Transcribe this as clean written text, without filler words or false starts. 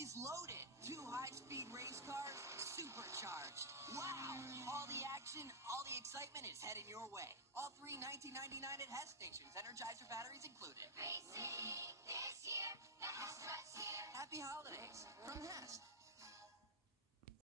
is loaded. 2 high-speed race cars, supercharged. Wow! All the action, all the excitement is heading your way. All three 1999 at Hess